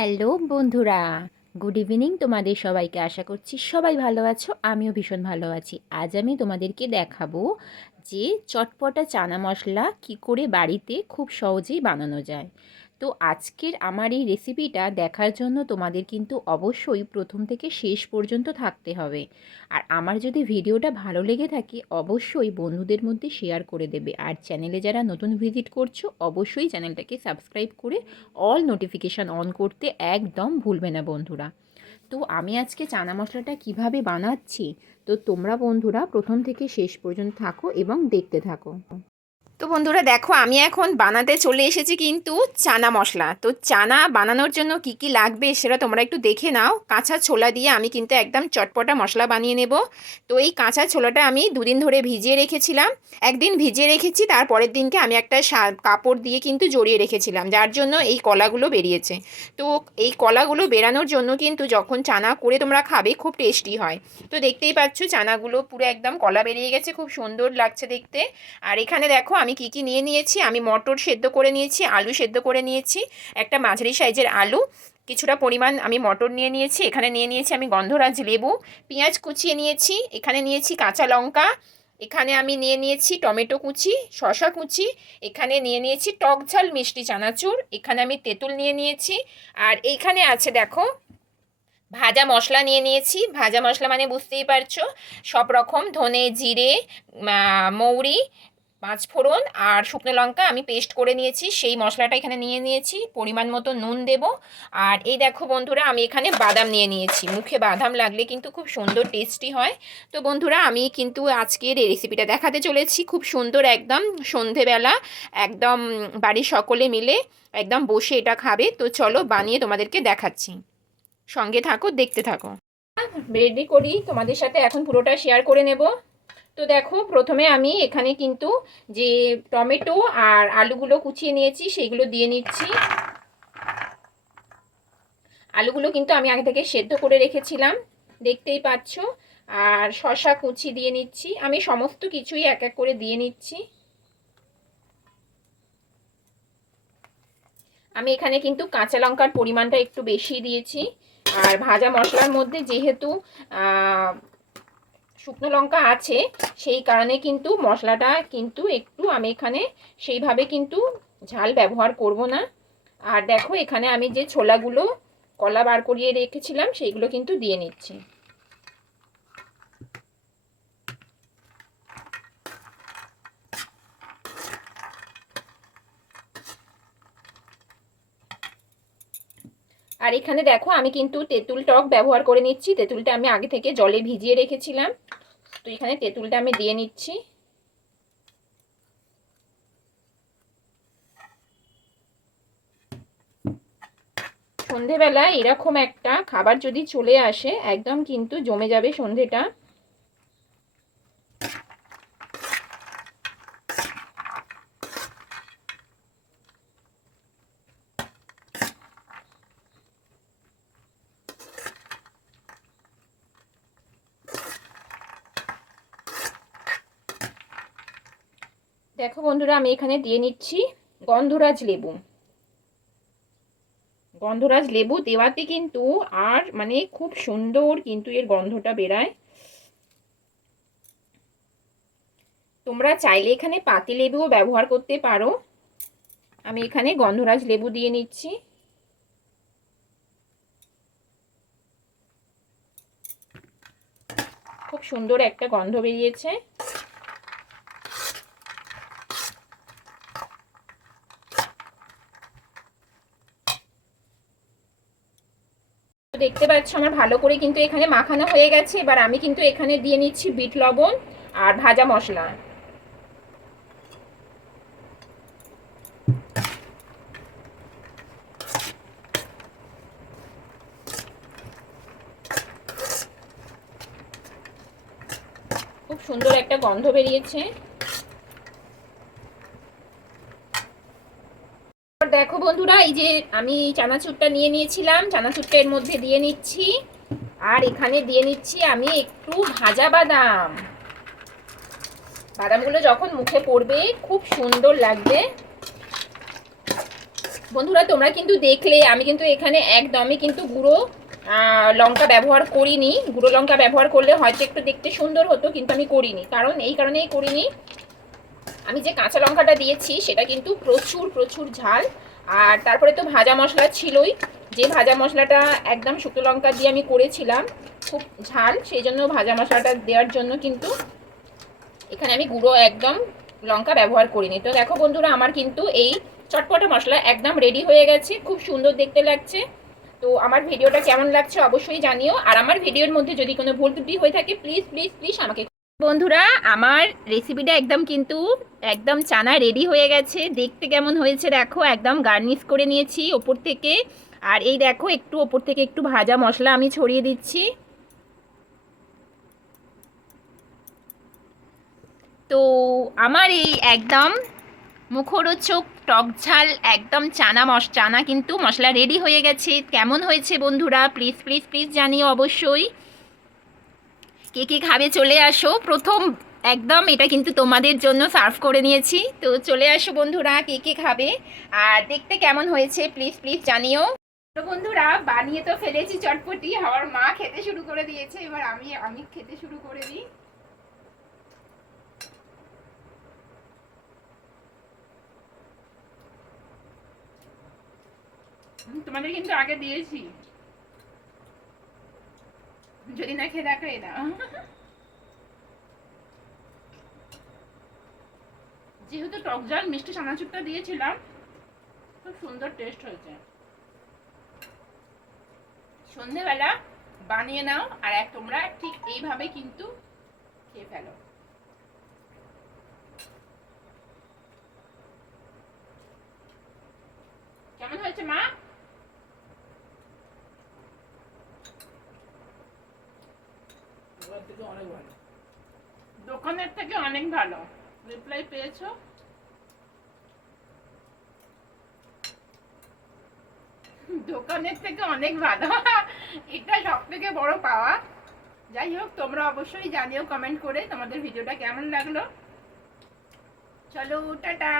Hello বন্ধুরা, good evening তোমাদের সবাইকে আশা করছি সবাই ভালো আছো, আমিও ভীষণ ভালো আছি। আজ আমি তোমাদেরকে দেখাবো যে চটপটা চানা মশলা কি করে বাড়িতে খুব সহজেই বানানো যায়। তো আজকের আমার এই রেসিপিটা দেখার জন্য তোমাদের কিন্তু অবশ্যই প্রথম থেকে শেষ পর্যন্ত থাকতে হবে। আর আমার যদি ভিডিওটা ভালো লেগে থাকে, অবশ্যই বন্ধুদের মধ্যে শেয়ার করে দেবে। আর চ্যানেলে যারা নতুন ভিজিট করছ, অবশ্যই চ্যানেলটাকে সাবস্ক্রাইব করে অল নোটিফিকেশান অন করতে একদম ভুলবে না বন্ধুরা। তো আমি আজকে চানা মশলাটা কীভাবে বানাচ্ছি, তো তোমরা বন্ধুরা প্রথম থেকে শেষ পর্যন্ত থাকো এবং দেখতে থাকো। তো বন্ধুরা দেখো, আমি এখন বানাতে চলে এসেছি কিন্তু চানা মশলা। তো চানা বানানোর জন্য কি কি লাগবে সেটা তোমরা একটু দেখে নাও। কাঁচা ছোলা দিয়ে আমি কিন্তু একদম চটপটা মশলা বানিয়ে নেব। তো এই কাঁচা ছোলাটা আমি দুদিন ধরে ভিজিয়ে রেখেছিলাম। একদিন ভিজিয়ে রেখেছি তারপরের দিনকে আমি একটা কাপড় দিয়ে কিন্তু জড়িয়ে রেখেছিলাম, যার জন্য এই কলাগুলো বেরিয়েছে। তো এই কলাগুলো বেরানোর জন্য কিন্তু যখন চানা করে তোমরা খাবে, খুব টেস্টি হয়। তো দেখতেই পাচ্ছ, চানাগুলো পুরো একদম কলা বেরিয়ে গেছে, খুব সুন্দর লাগছে দেখতে। আর এখানে দেখো, আমি কি কি নিয়ে নিয়েছি? আমি মটর সেদ্ধ করে নিয়েছি, আলু সেদ্ধ করে নিয়েছি, একটা মাঝারি সাইজের আলু, কিছুটা পরিমাণ আমি মটর নিয়ে নিয়েছি, এখানে নিয়ে নিয়েছি আমি গন্ধরাজ লেবু, পেঁয়াজ কুচিয়ে নিয়েছি, এখানে নিয়েছি কাঁচা লঙ্কা, এখানে আমি নিয়ে নিয়েছি টমেটো কুচি শশা কুচি, এখানে নিয়ে নিয়েছি টক ঝাল মিষ্টি চানাচুর, এখানে আমি তেঁতুল নিয়ে নিয়েছি, আর এইখানে আছে দেখো, ভাজা মশলা নিয়ে নিয়েছি, ভাজা মশলা মানে বুঝতেই পারছ সব রকম ধনে, জিরে মৌরি পাঁচ ফোড়ন আর শুকনো লঙ্কা আমি পেস্ট করে নিয়েছি। সেই মশলাটা এখানে নিয়ে নিয়েছি। পরিমাণ মতো নুন দেব। আর এই দেখো বন্ধুরা, আমি এখানে বাদাম নিয়ে নিয়েছি। মুখে বাদাম লাগলে কিন্তু খুব সুন্দর টেস্টি হয়। তো বন্ধুরা, আমি কিন্তু আজকের এই রেসিপিটা দেখাতে চলেছি। খুব সুন্দর একদম সন্ধেবেলা, একদম বাড়ির সকলে মিলে একদম বসে এটা খাবে। তো চলো বানিয়ে তোমাদেরকে দেখাচ্ছি। সঙ্গে থাকো, দেখতে থাকো। রেডি করি। তোমাদের সাথে এখন পুরোটা শেয়ার করে নেব। তো দেখো, প্রথমে আমি এখানে কিন্তু যে টমেটো আর আলুগুলো কুচিয়ে নিয়েছি, সেইগুলো দিয়ে নিচ্ছি। আলুগুলো কিন্তু আমি আগে থেকে সেদ্ধ করে রেখেছিলাম, দেখতেই পাচ্ছ। আর শশা কুচি দিয়ে নিচ্ছি। আমি সমস্ত কিছুই এক এক করে দিয়ে নিচ্ছি। আমি এখানে কিন্তু কাঁচা লঙ্কার পরিমাণটা একটু বেশি দিয়েছি। আর ভাজা মশলার মধ্যে যেহেতু শুকনো লঙ্কা আছে, সেই কারণে কিন্তু মশলাটা কিন্তু একটু আমি এখানে সেইভাবে কিন্তু ঝাল ব্যবহার করব না। আর দেখো এখানে আমি যে ছোলাগুলো কলা বার করিয়ে রেখেছিলাম, সেইগুলো কিন্তু দিয়ে নিচ্ছি। আর এখানে দেখো, আমি কিন্তু তেঁতুল টক ব্যবহার করে নিচ্ছি। তেঁতুলটা আমি আগে থেকে জলে ভিজিয়ে রেখেছিলাম। তো এখানে তেঁতুলটা আমি দিয়ে নিচ্ছি। সন্ধেবেলা এরকম একটা খাবার যদি চলে আসে, একদম কিন্তু জমে যাবে সন্ধেটা। দেখো বন্ধুরা, আমি এখানে দিয়ে নিচ্ছি গন্ধরাজ লেবু। গন্ধরাজ লেবু দেওয়াতে কিন্তু আর মানে খুব সুন্দর কিন্তু এর গন্ধটা বেরায়। তোমরা চাইলে এখানে পাতি লেবুও ব্যবহার করতে পারো। আমি এখানে গন্ধরাজ লেবু দিয়ে নিচ্ছি। খুব সুন্দর একটা গন্ধ বেরিয়েছে। দেখতে পাচ্ছ আমার ভালো করে কিন্তু এখানে মাখানো হয়ে গেছে। এবার আমি কিন্তু এখানে দিয়ে নিচ্ছি বিট লবণ আর ভাজা মশলা। খুব সুন্দর একটা গন্ধ বেরিয়েছে। দেখো বন্ধুরা, এই যে আমি চানাচুরটা নিয়ে নিয়েছিলাম, চানাচুরটা এর মধ্যে দিয়ে নিচ্ছি। আর এখানে দিয়ে নিচ্ছি আমি একটু ভাজা বাদাম। বাদামগুলো যখন মুখে পড়বে, খুব সুন্দর লাগবে। বন্ধুরা, তোমরা কিন্তু দেখলে, আমি কিন্তু এখানে একদমই কিন্তু গুঁড়ো লঙ্কা ব্যবহার করিনি। গুঁড়ো লঙ্কা ব্যবহার করলে হয়তো একটু দেখতে সুন্দর হতো, কিন্তু আমি করিনি। কারণ এই কারণেই করিনি। আমি যে কাঁচা লঙ্কাটা দিয়েছি, সেটা কিন্তু প্রচুর প্রচুর ঝাল। আর তারপরে তো ভাজা মশলা ছিলই। যে ভাজা মশলাটা একদম শুকনো লঙ্কা দিয়ে আমি করেছিলাম, খুব ঝাল, সেই জন্য ভাজা মশলাটা দেওয়ার জন্য কিন্তু এখানে আমি গুঁড়ো একদম লঙ্কা ব্যবহার করিনি। তো দেখো বন্ধুরা, আমার কিন্তু এই চটপটা মশলা একদম রেডি হয়ে গেছে, খুব সুন্দর দেখতে লাগছে। তো আমার ভিডিওটা কেমন লাগছে অবশ্যই জানিও। আর আমার ভিডিওর মধ্যে যদি কোনো ভুল ত্রুটি হয়ে থাকে প্লিজ প্লিজ প্লিজ আমাকে বন্ধুরা, আমার রেসিপিটা একদম কিন্তু একদম চানা রেডি হয়ে গেছে। দেখতে কেমন হয়েছে দেখো, একদম গার্নিশ করে নিয়েছি ওপর থেকে। আর এই দেখো, একটু ওপর থেকে একটু ভাজা মশলা আমি ছড়িয়ে দিচ্ছি। তো আমার এই একদম মুখরোচক টক ঝাল, একদম চানা মশ, চানা কিন্তু মশলা রেডি হয়ে গেছে। কেমন হয়েছে বন্ধুরা? প্লিজ প্লিজ প্লিজ জানিও অবশ্যই। কে কে খাবে চলে আসো? প্রথম একদম এটা কিন্তু তোমাদের জন্য সার্ভ করে নিয়েছি। তো চলে আসো বন্ধুরা, কে কে খাবে? আর দেখতে কেমন হয়েছে? প্লিজ প্লিজ জানিও। তো বন্ধুরা, বানিয়ে তো ফেলেছি চটপটি। আমার মা খেতে শুরু করে দিয়েছে। এবার আমি আমি খেতে শুরু করে দিই। তোমাদের কিন্তু আগে দিয়েছি। যদি না খেয়ে দেখো এটা যেহেতু টক ঝাল মিষ্টি চানাচুরটা দিয়েছিলাম, খুব সুন্দর টেস্ট হয়েছে। সন্ধেবেলা বানিয়ে নাও, আর এক তোমরা ঠিক এইভাবে কিন্তু খেয়ে ফেলো। কেমন হয়েছে মা? দোকানের থেকে অনেক ভালো। রিপ্লাই পেয়েছ? দোকানের থেকে অনেক ভালো। এটা সব থেকে বড় পাওয়া। যাই হোক তোমরা অবশ্যই জানিও কমেন্ট করে তোমাদের ভিডিওটা কেমন লাগল। চলো টাটা।